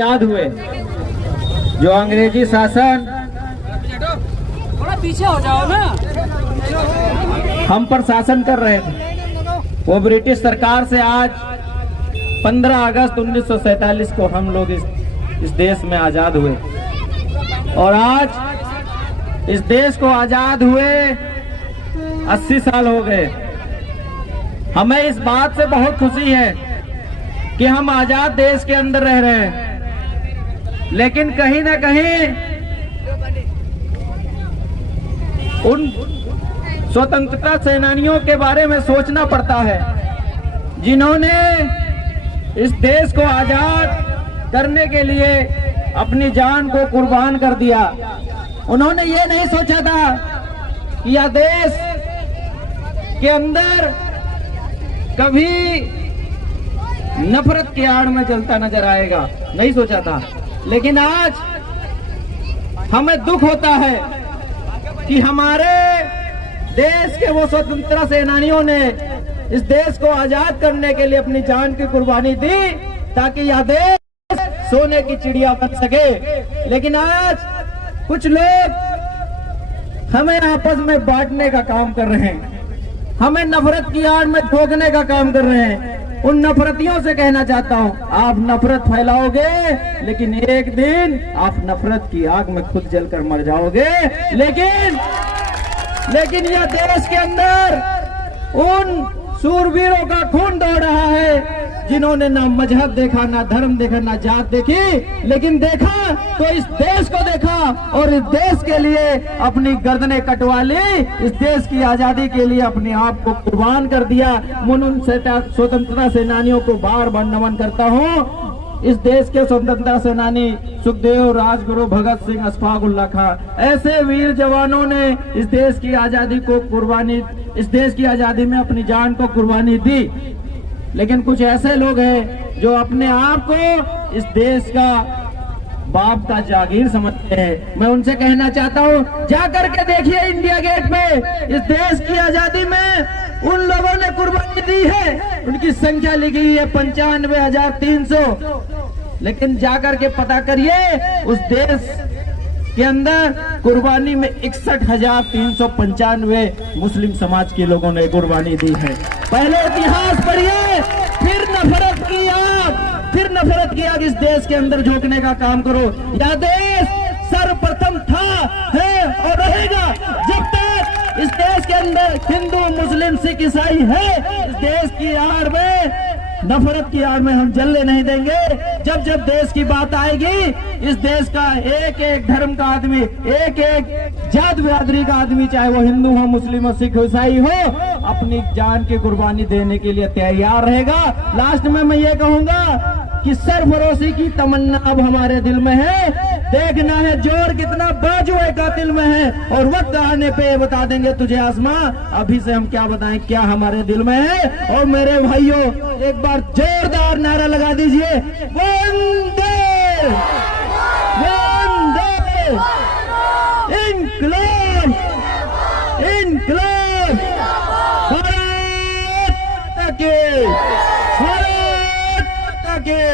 आजाद हुए, जो अंग्रेजी शासन थोड़ा पीछे हो जाओ ना, हम पर शासन कर रहे थे, वो ब्रिटिश सरकार से आज 15 अगस्त 1947 को हम लोग इस देश में आजाद हुए। और आज इस देश को आजाद हुए 80 साल हो गए। हमें इस बात से बहुत खुशी है कि हम आजाद देश के अंदर रह रहे हैं, लेकिन कहीं ना कहीं उन स्वतंत्रता सेनानियों के बारे में सोचना पड़ता है, जिन्होंने इस देश को आजाद करने के लिए अपनी जान को कुर्बान कर दिया। उन्होंने ये नहीं सोचा था कि यह देश के अंदर कभी नफरत की आड़ में जलता नजर आएगा, नहीं सोचा था। लेकिन आज हमें दुख होता है कि हमारे देश के वो स्वतंत्रता सेनानियों ने इस देश को आजाद करने के लिए अपनी जान की कुर्बानी दी, ताकि यह देश सोने की चिड़िया बन सके। लेकिन आज कुछ लोग हमें आपस में बांटने का काम कर रहे हैं, हमें नफरत की आड़ में ठोकने का काम कर रहे हैं। उन नफरतियों से कहना चाहता हूं, आप नफरत फैलाओगे, लेकिन एक दिन आप नफरत की आग में खुद जलकर मर जाओगे। लेकिन यह देश के अंदर उन सूरवीरों का खून दौड़ रहा है, जिन्होंने ना मजहब देखा, ना धर्म देखा, ना जात देखी, लेकिन देखा तो इस देश को देखा और इस देश के लिए अपनी गर्दनें कटवा ली, इस देश की आजादी के लिए अपने आप को कुर्बान कर दिया। मैं उन स्वतंत्रता सेनानियों को बार बार नमन करता हूँ। इस देश के स्वतंत्रता सेनानी सुखदेव, राजगुरु, भगत सिंह, अशफाक उल्लाह खां, ऐसे वीर जवानों ने इस देश की आजादी को कुर्बानी, इस देश की आजादी में अपनी जान को कुर्बानी दी। लेकिन कुछ ऐसे लोग हैं जो अपने आप को इस देश का बाप का जागीर समझते हैं। मैं उनसे कहना चाहता हूँ, जाकर के देखिए इंडिया गेट पे, इस देश की आजादी में उन लोगों ने कुर्बानी दी है, उनकी संख्या लिखी है 95,300। लेकिन जाकर के पता करिए, उस देश के अंदर कुर्बानी में 61,395 मुस्लिम समाज के लोगों ने कुर्बानी दी है। पहले इतिहास पढ़िए, फिर नफरत की आग इस देश के अंदर झोंकने का काम करो। यह देश सर्वप्रथम था, है और रहेगा जब तक इस देश के अंदर हिंदू, मुस्लिम, सिख, ईसाई है। इस देश की आड़ में, नफरत की आड़ में हम जलने नहीं देंगे। जब जब देश की बात आएगी, इस देश का एक एक धर्म का आदमी, एक एक जात बिरादरी का आदमी, चाहे वो हिंदू हो, मुस्लिम हो, सिख हो, ईसाई हो, अपनी जान की कुर्बानी देने के लिए तैयार रहेगा। लास्ट में मैं ये कहूंगा कि सरफरोशी की तमन्ना अब हमारे दिल में है, देखना है जोर कितना बाजुए कातिल में है, और वक्त आने पे बता देंगे तुझे आसमां। अभी से हम क्या बताएं क्या हमारे दिल में है। और मेरे भाइयों, एक बार जोरदार नारा लगा दीजिए, वंदे वंदे इनकलाब इनकलाब, भारत माता की, भारत माता की।